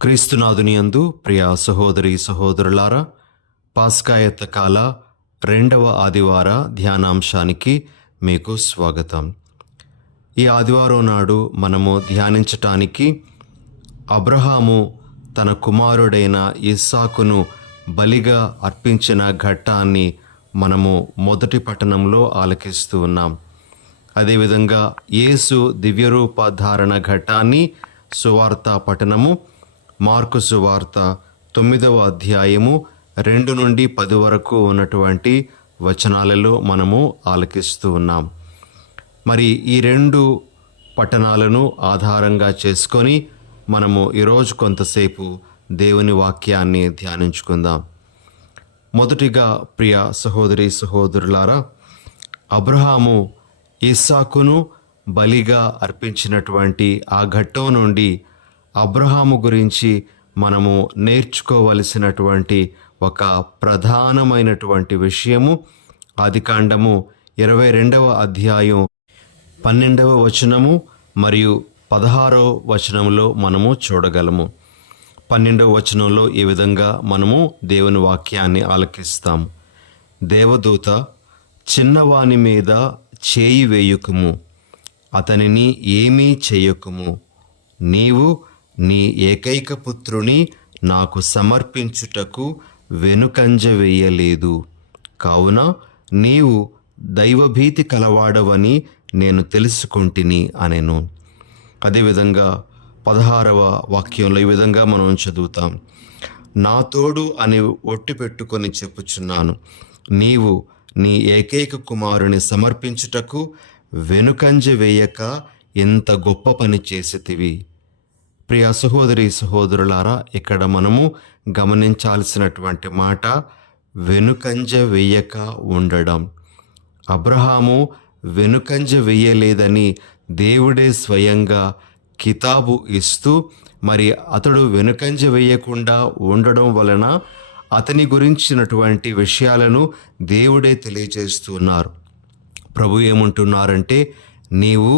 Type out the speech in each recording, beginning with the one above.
క్రీస్తునాథునియందు ప్రియ సహోదరి సహోదరులారా, పాస్కాయత్త కాల 2వ ఆదివార ధ్యానాంశానికి మీకు స్వాగతం. ఈ ఆదివారం నాడు మనము ధ్యానించటానికి అబ్రహాము తన కుమారుడైన ఇస్సాకును బలిగా అర్పించిన ఘట్టాన్ని మనము మొదటి పట్టణంలో ఆలకిస్తూ ఉన్నాం. అదేవిధంగా యేసు దివ్యరూప ధారణ ఘట్టాన్ని సువార్త పఠనము మార్కు సువార్త 9వ అధ్యాయము 2 నుండి 10 వరకు ఉన్నటువంటి వచనాలలో మనము ఆలకిస్తూ ఉన్నాం. మరి ఈ 2 పట్టణాలను ఆధారంగా చేసుకొని మనము ఈరోజు కొంతసేపు దేవుని వాక్యాన్ని ధ్యానించుకుందాం. మొదటిగా ప్రియ సహోదరి సహోదరులారా, అబ్రహాము ఇస్సాకును బలిగా అర్పించినటువంటి ఆ ఘట్టం నుండి అబ్రహాము గురించి మనము నేర్చుకోవలసినటువంటి ఒక ప్రధానమైనటువంటి విషయము ఆదికాండము 22వ అధ్యాయం 12వ వచనము మరియు 16వ వచనంలో మనము చూడగలము. 12వ వచనంలో ఈ విధంగా మనము దేవుని వాక్యాన్ని ఆలకిస్తాము. దేవదూత, చిన్నవాని మీద చేయి వేయుకుము, అతనిని ఏమీ చేయకుము, నీవు నీ ఏకైక పుత్రుని నాకు సమర్పించుటకు వెనుకంజ వేయలేదు, కావున నీవు దైవభీతి కలవాడవని నేను తెలుసుకుంటుని అనెను. అదేవిధంగా 16వ వాక్యంలో ఈ విధంగా మనం చదువుతాం. నా తోడు అని ఒట్టి పెట్టుకొని చెప్పుచున్నాను, నీవు నీ ఏకైక కుమారుని సమర్పించుటకు వెనుకంజ వేయక ఎంత గొప్ప పని చేసితివి. ప్రియ సహోదరి సహోదరులారా, ఇక్కడ మనము గమనించాల్సినటువంటి మాట వెనుకంజ వేయక ఉండడం. అబ్రహాము వెనుకంజ వేయలేదని దేవుడే స్వయంగా కితాబు ఇస్తూ, మరి అతడు వెనుకంజ వేయకుండా ఉండడం వలన అతని గురించినటువంటి విషయాలను దేవుడే తెలియజేస్తున్నారు. ప్రభు ఏమంటున్నారంటే, నీవు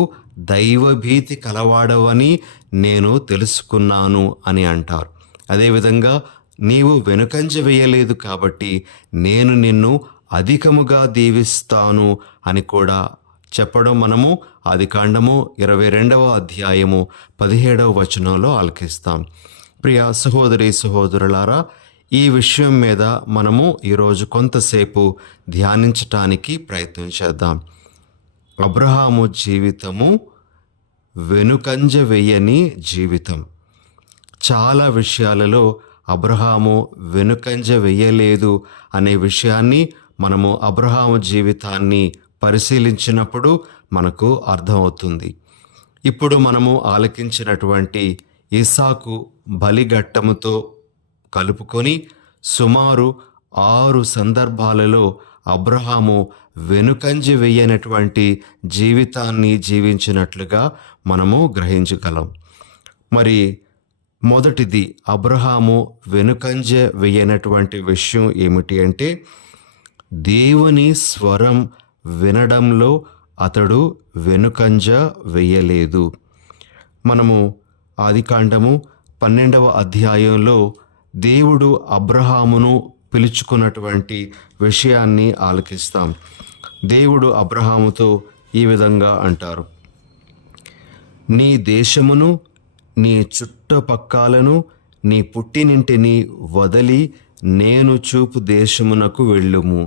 దైవభీతి కలవాడవని నేను తెలుసుకున్నాను అని అంటారు. అదేవిధంగా నీవు వెనుకంజ వేయలేదు కాబట్టి నేను నిన్ను అధికముగా దీవిస్తాను అని కూడా చెప్పడం మనము ఆదికాండము 22వ అధ్యాయము 17వ వచనంలో ఆలకిస్తాం. ప్రియ సహోదరి సహోదరులారా, ఈ విషయం మీద మనము ఈరోజు కొంతసేపు ధ్యానించటానికి ప్రయత్నం చేద్దాం. అబ్రహాము జీవితము వెనుకంజ వేయని జీవితం. చాలా విషయాలలో అబ్రహాము వెనుకంజ వేయలేదు అనే విషయాన్ని మనము అబ్రహాము జీవితాన్ని పరిశీలించినప్పుడు మనకు అర్థమవుతుంది. ఇప్పుడు మనము ఆలకించినటువంటి ఇస్సాకు బలిఘట్టముతో కలుపుకొని సుమారు 6 సందర్భాలలో అబ్రహాము వెనుకంజ వేయనటువంటి జీవితాన్ని జీవించినట్లుగా మనము గ్రహించగలం. మరి మొదటిది, అబ్రహాము వెనుకంజ వేయనటువంటి విషయం ఏమిటి అంటే, దేవుని స్వరం వినడంలో అతడు వెనుకంజ వేయలేదు. మనము ఆదికాండము 12వ అధ్యాయంలో దేవుడు అబ్రహామును పిలుచుకున్నటువంటి విషయాన్ని ఆలకిస్తాం. దేవుడు అబ్రహాముతో ఈ విధంగా అంటారు, నీ దేశమును నీ చుట్టుపక్కలను నీ పుట్టినింటిని వదలి నేను చూపు దేశమునకు వెళ్ళుము.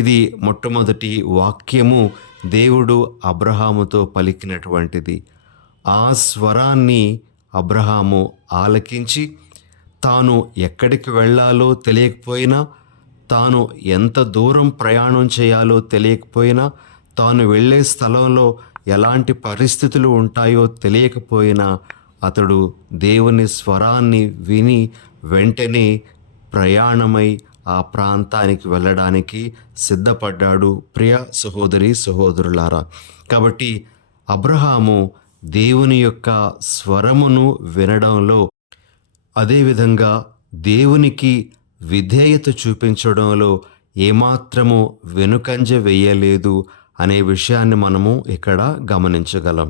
ఇది మొట్టమొదటి వాక్యము దేవుడు అబ్రహాముతో పలికినటువంటిది. ఆ స్వరాన్ని అబ్రహాము ఆలకించి తాను ఎక్కడికి వెళ్ళాలో తెలియకపోయినా, తాను ఎంత దూరం ప్రయాణం చేయాలో తెలియకపోయినా, తాను వెళ్ళే స్థలంలో ఎలాంటి పరిస్థితులు ఉంటాయో తెలియకపోయినా అతడు దేవుని స్వరాన్ని విని వెంటనే ప్రయాణమై ఆ ప్రాంతానికి వెళ్ళడానికి సిద్ధపడ్డాడు. ప్రియ సహోదరి సహోదరులారా, కాబట్టి అబ్రహాము దేవుని యొక్క స్వరమును వినడంలో, అదేవిధంగా దేవునికి విధేయత చూపించడంలో ఏమాత్రము వెనుకంజ వేయలేదు అనే విషయాన్ని మనము ఇక్కడ గమనించగలం.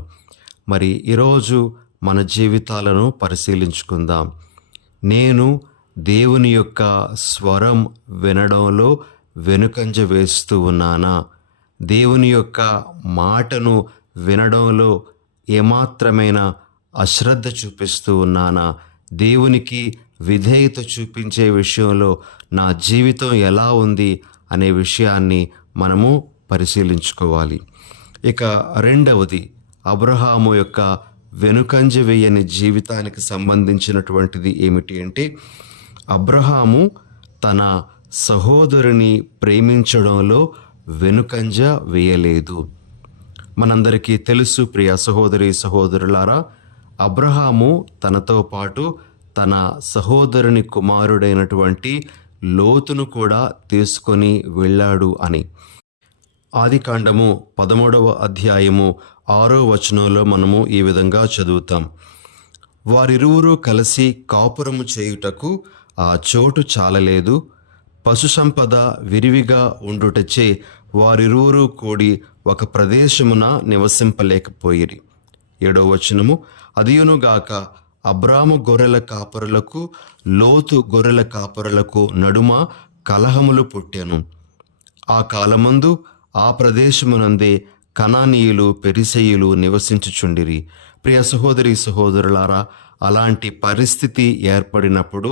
మరి ఈరోజు మన జీవితాలను పరిశీలించుకుందాం. నేను దేవుని యొక్క స్వరం వినడంలో వెనుకంజ వేస్తూ ఉన్నానా? దేవుని యొక్క మాటను వినడంలో ఏమాత్రమైన అశ్రద్ధ చూపిస్తూ ఉన్నానా? దేవునికి విధేయత చూపించే విషయంలో నా జీవితం ఎలా ఉంది అనే విషయాన్ని మనము పరిశీలించుకోవాలి. ఇక రెండవది, అబ్రహాము యొక్క వెనుకంజ వేయని జీవితానికి సంబంధించినటువంటిది ఏమిటి అంటే, అబ్రహాము తన సహోదరుని ప్రేమించడంలో వెనుకంజ వేయలేదు. మనందరికీ తెలుసు ప్రియ సహోదరి సహోదరులారా, అబ్రహాము తనతో పాటు తన సహోదరుని కుమారుడైనటువంటి లోతును కూడా తీసుకొని వెళ్ళాడు అని. ఆదికాండము 13వ అధ్యాయము 6వ వచనంలో మనము ఈ విధంగా చదువుతాం. వారిరువురు కలిసి కాపురము చేయుటకు ఆ చోటు చాలలేదు. పశు సంపద విరివిగా ఉండుటచే వారిరువురు కూడి ఒక ప్రదేశమున నివసింపలేకపోయిరి. 7వ వచనము, అదియునుగాక అబ్రాము గొర్రెల కాపరులకు లోతు గొర్రెల కాపరులకు నడుమ కలహములు పుట్టెను. ఆ కాలమందు ఆ ప్రదేశమునందే కనానీయులు పెరిసెయులు నివసించుచుండిరి. ప్రియ సహోదరి సహోదరులారా, అలాంటి పరిస్థితి ఏర్పడినప్పుడు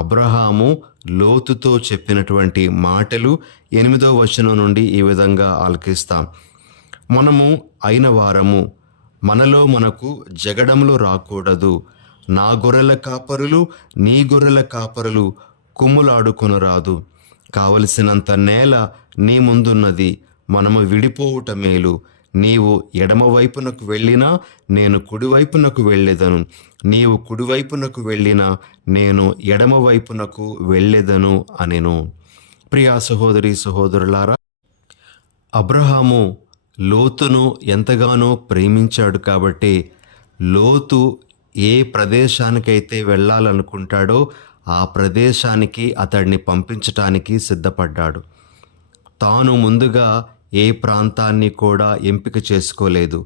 అబ్రహాము లోతుతో చెప్పినటువంటి మాటలు 8వ వచనం నుండి ఈ విధంగా ఆలకిస్తాం. మనము అయిన వారము, మనలో మనకు జగడములు రాకూడదు. నా గొర్రెల కాపరులు నీ గొర్రెల కాపరులు కుమ్ములాడుకొనరాదు. కావలసినంత నేల నీ ముందున్నది, మనము విడిపోవుట మేలు. నీవు ఎడమవైపునకు వెళ్ళినా నేను కుడివైపునకు వెళ్ళెదను, నీవు కుడివైపునకు వెళ్ళినా నేను ఎడమవైపునకు వెళ్ళెదను అనెను. ప్రియా సహోదరి సహోదరులారా, అబ్రహాము లోతును ఎంతగానో ప్రేమించాడు కాబట్టి లోతు ఏ ప్రదేశానికైతే వెళ్ళాలనుకుంటాడో ఆ ప్రదేశానికి అతడిని పంపించటానికి సిద్ధపడ్డాడు. తాను ముందుగా ఏ ప్రాంతాన్ని కూడా ఎంపిక చేసుకోలేదు.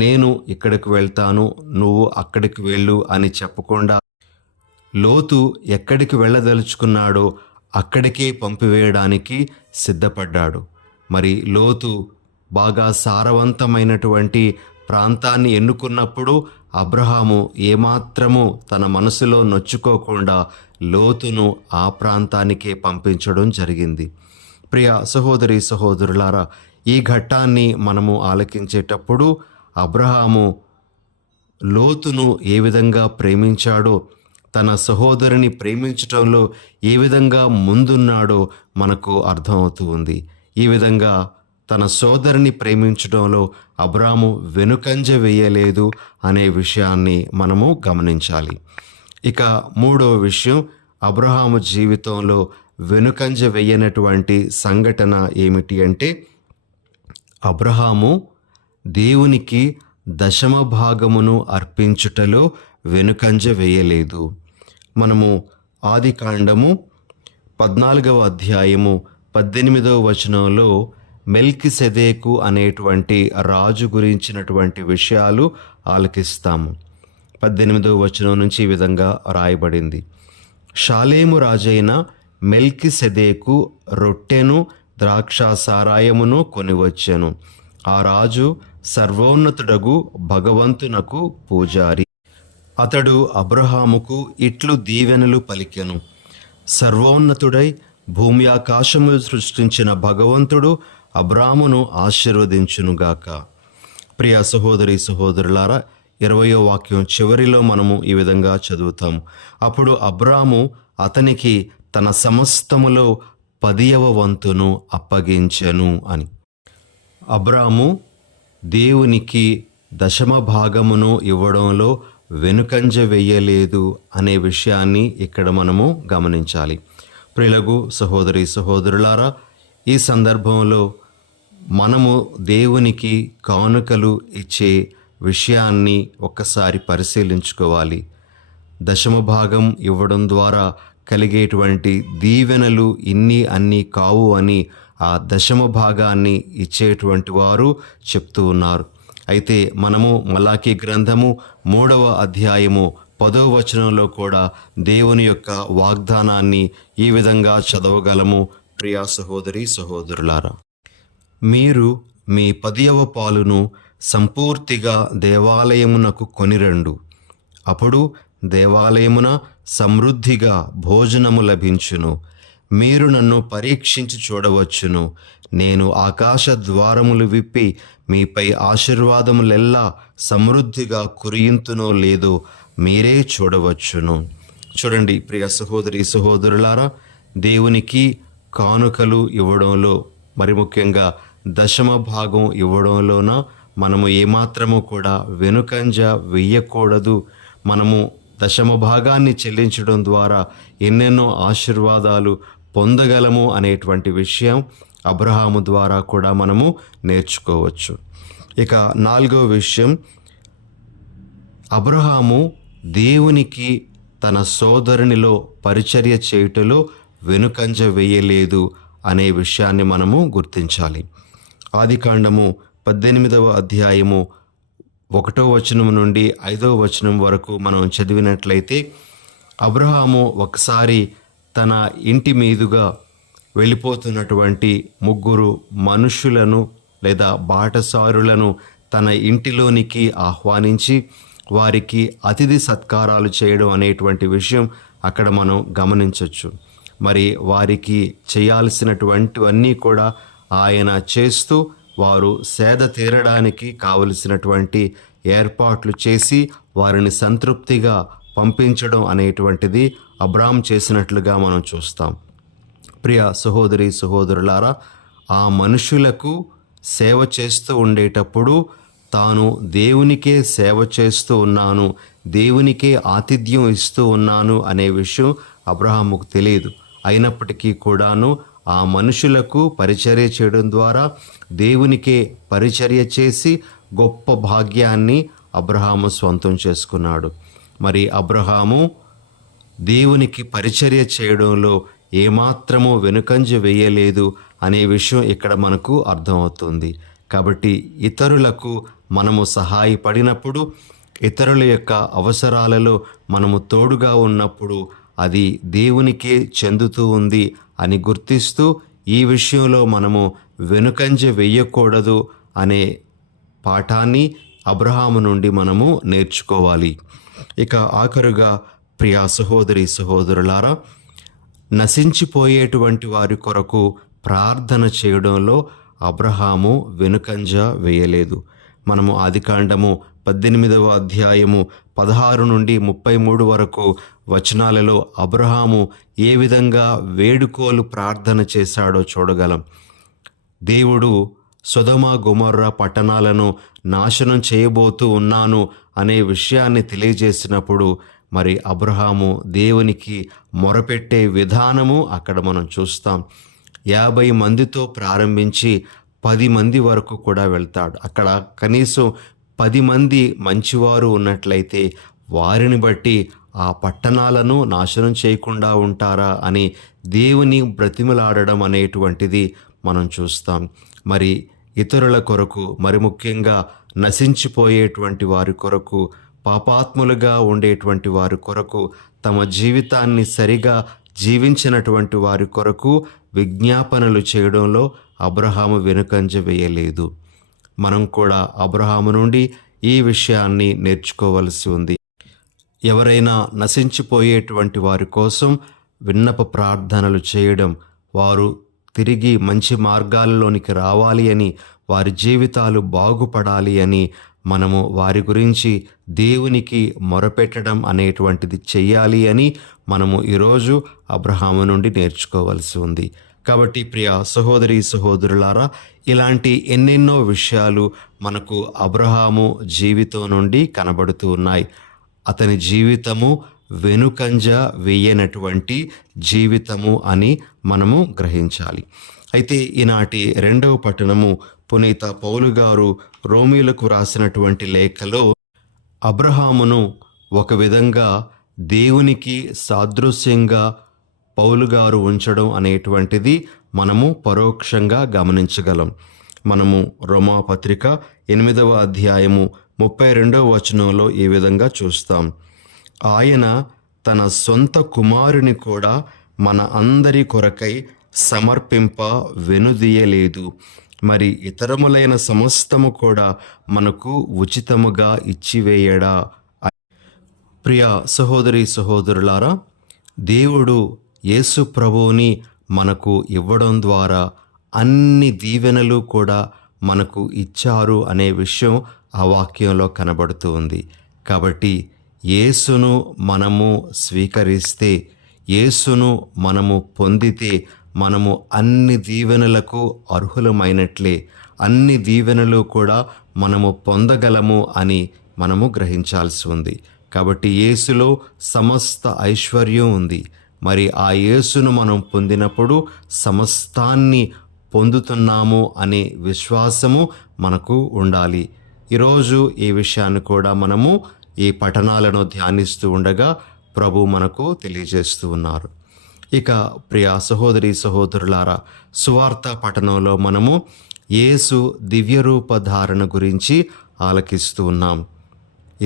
నేను ఇక్కడికి వెళ్తాను, నువ్వు అక్కడికి వెళ్ళు అని చెప్పకుండా లోతు ఎక్కడికి వెళ్ళదలుచుకున్నాడో అక్కడికే పంపివేయడానికి సిద్ధపడ్డాడు. మరి లోతు బాగా సారవంతమైనటువంటి ప్రాంతాన్ని ఎన్నుకున్నప్పుడు అబ్రహాము ఏమాత్రము తన మనసులో నొచ్చుకోకుండా లోతును ఆ ప్రాంతానికే పంపించడం జరిగింది. ప్రియ సహోదరి సహోదరులారా, ఈ ఘట్టాన్ని మనము ఆలకించేటప్పుడు అబ్రహాము లోతును ఏ విధంగా ప్రేమించాడో, తన సహోదరుని ప్రేమించటంలో ఏ విధంగా ముందున్నాడో మనకు అర్థమవుతూ ఉంది. ఈ విధంగా తన సోదరుని ప్రేమించడంలో అబ్రాము వెనుకంజ వేయలేదు అనే విషయాన్ని మనము గమనించాలి. ఇక మూడవ విషయం, అబ్రహాము జీవితంలో వెనుకంజ వేయనటువంటి సంఘటన ఏమిటి అంటే, అబ్రహాము దేవునికి దశమ భాగమును అర్పించుటలో వెనుకంజ వేయలేదు. మనము ఆదికాండము 14వ అధ్యాయము 18వ వచనంలో మెల్కిసెదెకు అనేటువంటి రాజు గురించినటువంటి విషయాలు ఆలకిస్తాము. 18వ వచనం నుంచి ఈ విధంగా రాయబడింది. షాలేము రాజైన మెల్కిసెదెకు రొట్టెను ద్రాక్షాసారాయమును కొనివచ్చెను. ఆ రాజు సర్వోన్నతుడగు భగవంతునకు పూజారి. అతడు అబ్రహాముకు ఇట్లు దీవెనలు పలికెను. సర్వోన్నతుడై భూమి ఆకాశములు సృష్టించిన భగవంతుడు అబ్రామును ఆశీర్వదించునుగాక. ప్రియ సహోదరి సహోదరులారా, 20వ వాక్యం చివరిలో మనము ఈ విధంగా చదువుతాము. అప్పుడు అబ్రాము అతనికి తన సమస్తములో 10వ వంతును అప్పగించెను అని. అబ్రాము దేవునికి దశమ భాగమును ఇవ్వడంలో వెనుకంజ వేయలేదు అనే విషయాన్ని ఇక్కడ మనము గమనించాలి. ప్రియులకు సహోదరి సహోదరులారా, ఈ సందర్భంలో మనము దేవునికి కానుకలు ఇచ్చే విషయాన్ని ఒక్కసారి పరిశీలించుకోవాలి. దశమ భాగం ఇవ్వడం ద్వారా కలిగేటువంటి దీవెనలు ఇన్ని అన్నీ కావు అని ఆ దశమ భాగాన్ని ఇచ్చేటువంటి వారు చెప్తూ ఉన్నారు. అయితే మనము మలాకీ గ్రంథము 3వ అధ్యాయము 10వ వచనంలో కూడా దేవుని యొక్క వాగ్దానాన్ని ఈ విధంగా చదవగలము. ప్రియా సహోదరి సహోదరులారా, మీరు మీ 10వ పాలును సంపూర్తిగా దేవాలయమునకు కొనిరండు, అప్పుడు దేవాలయమున సమృద్ధిగా భోజనము లభించును. మీరు నన్ను పరీక్షించి చూడవచ్చును. నేను ఆకాశ ద్వారములు విప్పి మీపై ఆశీర్వాదములెల్లా సమృద్ధిగా కురియింతునో లేదో మీరే చూడవచ్చును. చూడండి ప్రియ సహోదరి సహోదరులారా, దేవునికి కానుకలు ఇవ్వడంలో, మరి ముఖ్యంగా దశమ భాగం ఇవ్వడంలోన మనము ఏమాత్రము కూడా వెనుకంజ వెయ్యకూడదు. మనము దశమ భాగాన్ని చెల్లించడం ద్వారా ఎన్నెన్నో ఆశీర్వాదాలు పొందగలము అనేటువంటి విషయం అబ్రహాము ద్వారా కూడా మనము నేర్చుకోవచ్చు. ఇక 4వ విషయం, అబ్రహాము దేవునికి తన సోదరునిలో పరిచర్య చేయుటలో వెనుకంజ వేయలేదు అనే విషయాన్ని మనము గుర్తించాలి. ఆదికాండము 18వ అధ్యాయము 1వ వచనం నుండి 5వ వచనం వరకు మనం చదివినట్లయితే, అబ్రహాము ఒకసారి తన ఇంటి మీదుగా వెళ్ళిపోతున్నటువంటి 3 మనుషులను లేదా బాటసారులను తన ఇంటిలోనికి ఆహ్వానించి వారికి అతిథి సత్కారాలు చేయడం అనేటువంటి విషయం అక్కడ మనం గమనించవచ్చు. మరి వారికి చేయాల్సినటువంటివన్నీ కూడా ఆయన చేస్తూ వారు సేద తీరడానికి కావలసినటువంటి ఏర్పాట్లు చేసి వారిని సంతృప్తిగా పంపించడం అనేటువంటిది అబ్రాహాం చేసినట్లుగా మనం చూస్తాం. ప్రియ సహోదరి సహోదరులారా, ఆ మనుషులకు సేవ చేస్తూ ఉండేటప్పుడు తాను దేవునికే సేవ చేస్తూ ఉన్నాను, దేవునికే ఆతిథ్యం ఇస్తూ ఉన్నాను అనే విషయం అబ్రహాముకు తెలియదు. అయినప్పటికీ కూడాను ఆ మనుషులకు పరిచర్య చేయడం ద్వారా దేవునికే పరిచర్య చేసి గొప్ప భాగ్యాన్ని అబ్రహాము స్వంతం చేసుకున్నాడు. మరి అబ్రహాము దేవునికి పరిచర్య చేయడంలో ఏమాత్రమూ వెనుకంజ వేయలేదు అనే విషయం ఇక్కడ మనకు అర్థమవుతుంది. కాబట్టి ఇతరులకు మనము సహాయపడినప్పుడు, ఇతరుల యొక్క అవసరాలలో మనము తోడుగా ఉన్నప్పుడు అది దేవునికే చెందుతూ ఉంది అని గుర్తిస్తూ ఈ విషయంలో మనము వెనుకంజ వెయ్యకూడదు అనే పాఠాన్ని అబ్రహాము నుండి మనము నేర్చుకోవాలి. ఇక ఆఖరుగా ప్రియా సహోదరి సహోదరులారా, నశించిపోయేటువంటి వారి కొరకు ప్రార్థన చేయడంలో అబ్రహాము వెనుకంజ వేయలేదు. మనము ఆదికాండము 18వ అధ్యాయము 16 నుండి 33 వరకు వచనాలలో అబ్రహాము ఏ విధంగా వేడుకోలు ప్రార్థన చేశాడో చూడగలం. దేవుడు సొదొమ గొమొర్రా పట్టణాలను నాశనం చేయబోతూ ఉన్నాను అనే విషయాన్ని తెలియజేసినప్పుడు మరి అబ్రహాము దేవునికి మొరపెట్టే విధానము అక్కడ మనం చూస్తాం. 50 మందితో ప్రారంభించి 10 మంది వరకు కూడా వెళ్తాడు. అక్కడ కనీసం 10 మంది మంచివారు ఉన్నట్లయితే వారిని బట్టి ఆ పట్టణాలను నాశనం చేయకుండా ఉంటారా అని దేవుని బ్రతిమలాడడం అనేటువంటిది మనం చూస్తాం. మరి ఇతరుల కొరకు, మరి ముఖ్యంగా నశించిపోయేటువంటి వారి కొరకు, పాపాత్ములుగా ఉండేటువంటి వారి కొరకు, తమ జీవితాన్ని సరిగా జీవించినటువంటి వారి కొరకు విజ్ఞాపనలు చేయడంలో అబ్రహాము వెనుకంజ వేయలేదు. మనం కూడా అబ్రహాము నుండి ఈ విషయాన్ని నేర్చుకోవలసి ఉంది. ఎవరైనా నశించిపోయేటువంటి వారి కోసం విన్నప ప్రార్థనలు చేయడం, వారు తిరిగి మంచి మార్గాల్లోనికి రావాలి అని, వారి జీవితాలు బాగుపడాలి అని మనము వారి గురించి దేవునికి మొరపెట్టడం అనేటువంటిది చెయ్యాలి అని మనము ఈరోజు అబ్రహాము నుండి నేర్చుకోవలసి ఉంది. కాబట్టి ప్రియ సహోదరి సహోదరులారా, ఇలాంటి ఎన్నెన్నో విషయాలు మనకు అబ్రహాము జీవితం నుండి కనబడుతూ ఉన్నాయి. అతని జీవితము వెనుకంజ వేయనటువంటి జీవితము అని మనము గ్రహించాలి. అయితే ఈనాటి 2వ పట్టణము పునీత పౌలు గారు రోమీయులకు రాసినటువంటి లేఖలో అబ్రహామును ఒక విధంగా దేవునికి సాదృశ్యంగా పౌలు గారు ఉంచడం అనేటువంటిది మనము పరోక్షంగా గమనించగలం. మనము రోమాపత్రిక 8వ అధ్యాయము 32వ వచనంలో ఈ విధంగా చూస్తాం. ఆయన తన సొంత కుమారుని కూడా మన అందరి కొరకై సమర్పింప వెనుదీయలేదు, మరి ఇతరములైన సమస్తము కూడా మనకు ఉచితముగా ఇచ్చివేయడా. ప్రియ సహోదరి సహోదరులారా, దేవుడు యేసు ప్రభువుని మనకు ఇవ్వడం ద్వారా అన్ని దీవెనలు కూడా మనకు ఇచ్చారు అనే విషయం ఆ వాక్యంలో కనబడుతూ ఉంది. కాబట్టి యేసును మనము స్వీకరిస్తే, యేసును మనము పొందితే మనము అన్ని దీవెనలకు అర్హులమైనట్లే. అన్ని దీవెనలు కూడా మనము పొందగలము అని మనము గ్రహించాల్సి ఉంది. కాబట్టి యేసులో సమస్త ఐశ్వర్యం ఉంది. మరి ఆ యేసును మనం పొందినప్పుడు సమస్తాన్ని పొందుతున్నాము అనే విశ్వాసము మనకు ఉండాలి. ఈరోజు ఈ విషయాన్ని కూడా మనము ఈ పఠనాలను ధ్యానిస్తూ ఉండగా ప్రభు మనకు తెలియజేస్తూ ఉన్నారు. ఇక ప్రియ సహోదరి సహోదరులారా, సువార్త పఠనంలో మనము యేసు దివ్యరూప ధారణ గురించి ఆలకిస్తూ ఉన్నాం.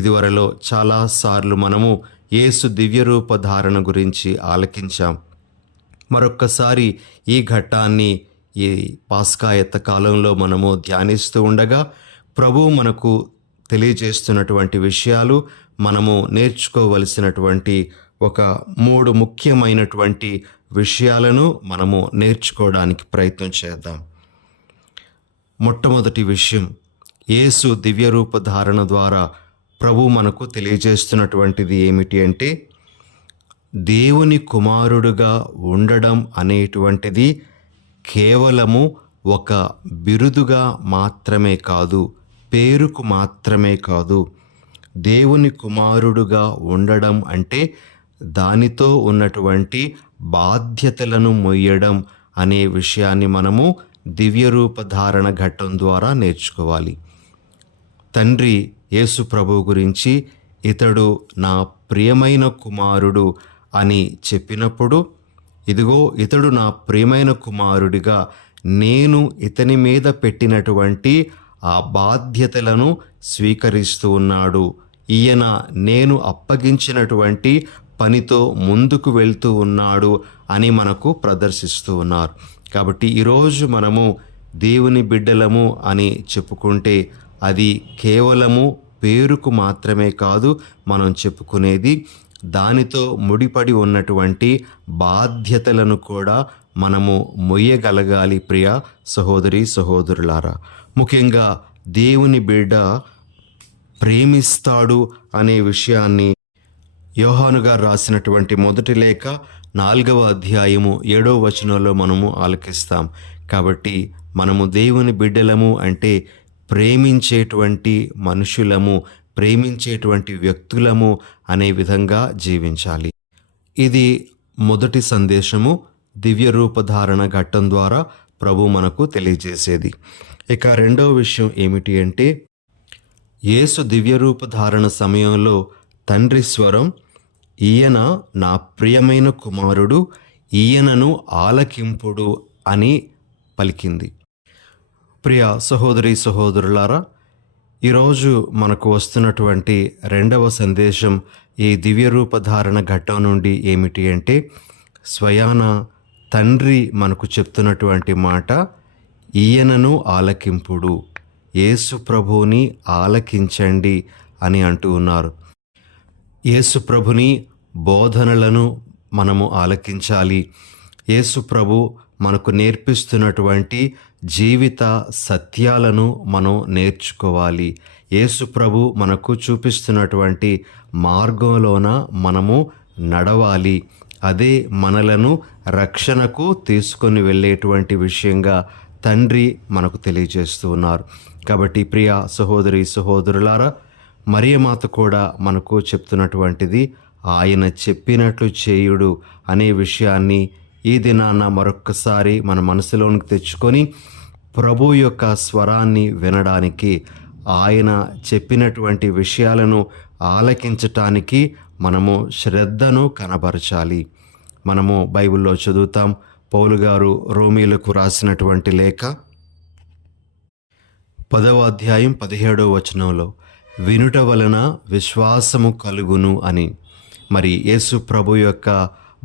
ఇదివరలో చాలాసార్లు మనము యేసు దివ్యరూప ధారణ గురించి ఆలకించాం. మరొక్కసారి ఈ ఘట్టాన్ని ఈ పాస్కాయత్త కాలంలో మనము ధ్యానిస్తూ ఉండగా ప్రభువు మనకు తెలియజేస్తున్నటువంటి విషయాలు, మనము నేర్చుకోవలసినటువంటి ఒక 3 ముఖ్యమైనటువంటి విషయాలను మనము నేర్చుకోవడానికి ప్రయత్నం చేద్దాం. మొట్టమొదటి విషయం, యేసు దివ్యరూప ధారణ ద్వారా ప్రభు మనకు తెలియజేస్తున్నటువంటిది ఏమిటి అంటే, దేవుని కుమారుడుగా ఉండడం అనేటువంటిది కేవలము ఒక బిరుదుగా మాత్రమే కాదు, పేరుకు మాత్రమే కాదు. దేవుని కుమారుడుగా ఉండడం అంటే దానితో ఉన్నటువంటి బాధ్యతలను మొయ్యడం అనే విషయాన్ని మనము దివ్యరూప ధారణ ఘట్టం ద్వారా నేర్చుకోవాలి. తండ్రి యేసు ప్రభు గురించి ఇతడు నా ప్రియమైన కుమారుడు అని చెప్పినప్పుడు, ఇదిగో ఇతడు నా ప్రియమైన కుమారుడిగా, నేను ఇతని మీద పెట్టినటువంటి ఆ బాధ్యతలను స్వీకరిస్తూ ఉన్నాడు, ఈయన నేను అప్పగించినటువంటి పనితో ముందుకు వెళ్తూ ఉన్నాడు అని మనకు ప్రదర్శిస్తూ ఉన్నారు. కాబట్టి ఈరోజు మనము దేవుని బిడ్డలము అని చెప్పుకుంటే అది కేవలము పేరుకు మాత్రమే కాదు, మనం చెప్పుకునేది దానితో ముడిపడి ఉన్నటువంటి బాధ్యతలను కూడా మనము మొయ్యగలగాలి. ప్రియ సహోదరి సహోదరులారా, ముఖ్యంగా దేవుని బిడ్డ ప్రేమిస్తాడు అనే విషయాన్ని యోహాను గారు రాసినటువంటి మొదటి లేఖ 4వ అధ్యాయము 7వ వచనంలో మనము ఆలకిస్తాం. కాబట్టి మనము దేవుని బిడ్డలము అంటే ప్రేమించేటువంటి మనుషులము, ప్రేమించేటువంటి వ్యక్తులము అనే విధంగా జీవించాలి. ఇది మొదటి సందేశము, దివ్యరూపధారణ ఘట్టం ద్వారా ప్రభు మనకు తెలియజేసేది. ఇక రెండవ విషయం ఏమిటి అంటే, యేసు దివ్యరూపధారణ సమయంలో తండ్రి స్వరం, ఈయన నా ప్రియమైన కుమారుడు, ఈయనను ఆలకింపుడు అని పలికింది. ప్రియ సహోదరి సహోదరులారా, ఈరోజు మనకు వస్తున్నటువంటి రెండవ సందేశం ఈ దివ్యరూపధారణ ఘట్టం నుండి ఏమిటి అంటే, స్వయాన తండ్రి మనకు చెప్తున్నటువంటి మాట, ఈయనను ఆలకింపుడు, యేసు ప్రభువుని ఆలకించండి అని అంటూ ఉన్నారు. యేసు ప్రభుని బోధనలను మనము ఆలకించాలి. యేసు ప్రభు మనకు నేర్పిస్తున్నటువంటి జీవిత సత్యాలను మనం నేర్చుకోవాలి. యేసు ప్రభు మనకు చూపిస్తున్నటువంటి మార్గంలోన మనము నడవాలి. అదే మనలను రక్షణకు తీసుకొని వెళ్ళేటువంటి విషయంగా తండ్రి మనకు తెలియజేస్తూ ఉన్నారు. కాబట్టి ప్రియ సహోదరి సహోదరులారా, మరియమాత కూడా మనకు చెప్తున్నటువంటిది, ఆయన చెప్పినట్లు చేయుడు అనే విషయాన్ని ఈ దినాన మరొక్కసారి మన మనసులోనికి తెచ్చుకొని ప్రభు యొక్క స్వరాన్ని వినడానికి, ఆయన చెప్పినటువంటి విషయాలను ఆలకించటానికి మనము శ్రద్ధను కనబరచాలి. మనము బైబిల్లో చదువుతాం, పౌలు గారు రోమీలకు రాసినటువంటి లేఖ 10వ అధ్యాయం 17వ వచనంలో వినుట వలన విశ్వాసము కలుగును అని. మరి యేసు ప్రభు యొక్క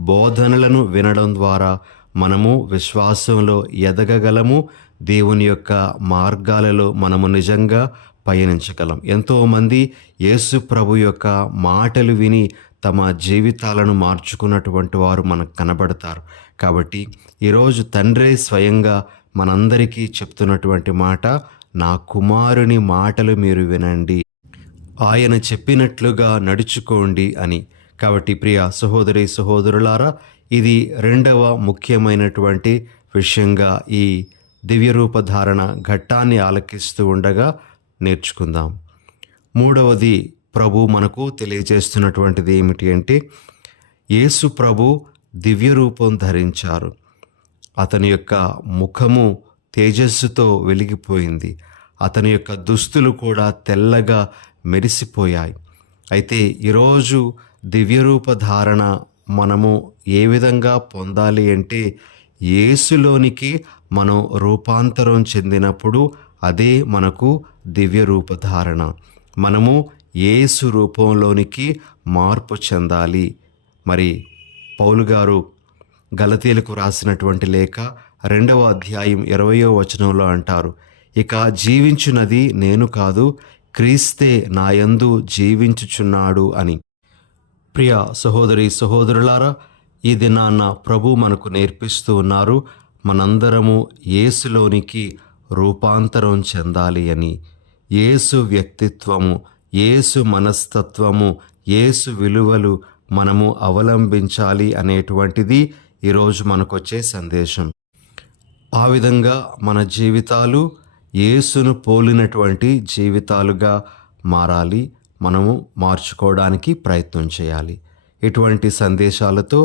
బోధనలను వినడం ద్వారా మనము విశ్వాసంలో ఎదగగలము. దేవుని యొక్క మార్గాలలో మనము నిజంగా పయనించగలం. ఎంతోమంది యేసు ప్రభు యొక్క మాటలు విని తమ జీవితాలను మార్చుకున్నటువంటి వారు మనకు కనబడతారు. కాబట్టి ఈరోజు తండ్రే స్వయంగా మనందరికీ చెప్తున్నటువంటి మాట, నా కుమారుని మాటలు మీరు వినండి, ఆయన చెప్పినట్లుగా నడుచుకోండి అని. కాబట్టి ప్రియ సహోదరి సహోదరులారా, ఇది రెండవ ముఖ్యమైనటువంటి విషయంగా ఈ దివ్యరూప ధారణ ఘట్టాన్ని ఆలకిస్తూ ఉండగా నేర్చుకుందాం. మూడవది ప్రభు మనకు తెలియజేస్తున్నటువంటిది ఏమిటి అంటే, యేసు ప్రభు దివ్యరూపం ధరించారు. అతని యొక్క ముఖము తేజస్సుతో వెలిగిపోయింది. అతని యొక్క దుస్తులు కూడా తెల్లగా మెరిసిపోయాయి. అయితే ఈరోజు దివ్యరూప ధారణ మనము ఏ విధంగా పొందాలి అంటే, యేసులోనికి మనం రూపాంతరం చెందినప్పుడు అదే మనకు దివ్యరూప ధారణ. మనము యేసు రూపంలోనికి మార్పు చెందాలి. మరి పౌలు గారు గలతీలకు రాసినటువంటి లేఖ 2వ అధ్యాయం 20వ వచనంలో అంటారు, ఇక జీవించున్నది నేను కాదు, క్రీస్తే నాయందు జీవించుచున్నాడు అని. ప్రియ సహోదరి సహోదరులారా, ఈ దినాన్న ప్రభు మనకు నేర్పిస్తూ ఉన్నారు, మనందరము యేసులోనికి రూపాంతరం చెందాలి అని. యేసు వ్యక్తిత్వము, యేసు మనస్తత్వము, యేసు విలువలు మనము అవలంబించాలి అనేటువంటిది ఈరోజు మనకొచ్చే సందేశం. ఆ విధంగా మన జీవితాలు యేసును పోలినటువంటి జీవితాలుగా మారాలి. మనము మార్చుకోవడానికి ప్రయత్నం చేయాలి. ఇటువంటి సందేశాలతో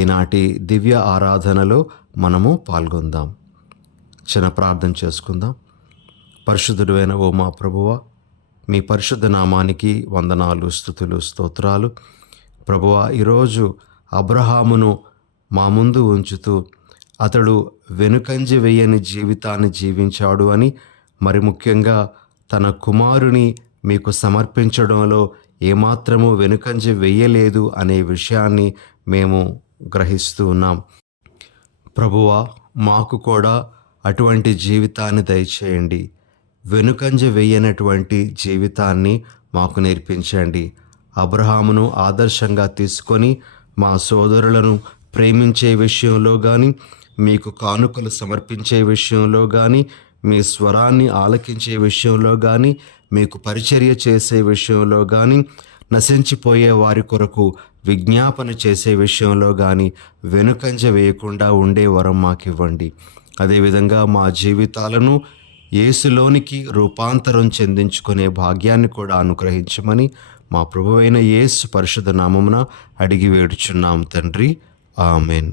ఈనాటి దివ్య ఆరాధనలో మనము పాల్గొందాం. చిన్న ప్రార్థన చేసుకుందాం. పరిశుద్ధుడైన ఓ మా ప్రభువా, మీ పరిశుద్ధ నామానికి వందనాలు, స్తుతులు, స్తోత్రాలు. ప్రభువా, ఈరోజు అబ్రహామును మా ముందు ఉంచుతూ అతడు వెనుకంజ వేయని జీవితాన్ని జీవించాడు అని, మరి ముఖ్యంగా తన కుమారుని మీకు సమర్పించడంలో ఏమాత్రము వెనుకంజ వేయలేదు అనే విషయాన్ని మేము గ్రహిస్తూ ఉన్నాం. ప్రభువా, మాకు కూడా అటువంటి జీవితాన్ని దయచేయండి. వెనుకంజ వేయనటువంటి జీవితాన్ని మాకు నేర్పించండి. అబ్రహామును ఆదర్శంగా తీసుకొని మా సోదరులను ప్రేమించే విషయంలో కానీ, మీకు కానుకలు సమర్పించే విషయంలో కానీ, మీ స్వరాన్ని ఆలకించే విషయంలో కానీ, మీకు పరిచర్య చేసే విషయంలో కానీ, నశించిపోయే వారి కొరకు విజ్ఞాపన చేసే విషయంలో కానీ వెనుకంజ వేయకుండా ఉండే వరం మాకివ్వండి. అదేవిధంగా మా జీవితాలను యేసులోనికి రూపాంతరం చెందించుకునే భాగ్యాన్ని కూడా అనుగ్రహించమని మా ప్రభువైన యేసు పరిశుద్ధ నామమున అడిగి వేడుచున్నాం తండ్రి. ఆమెన్.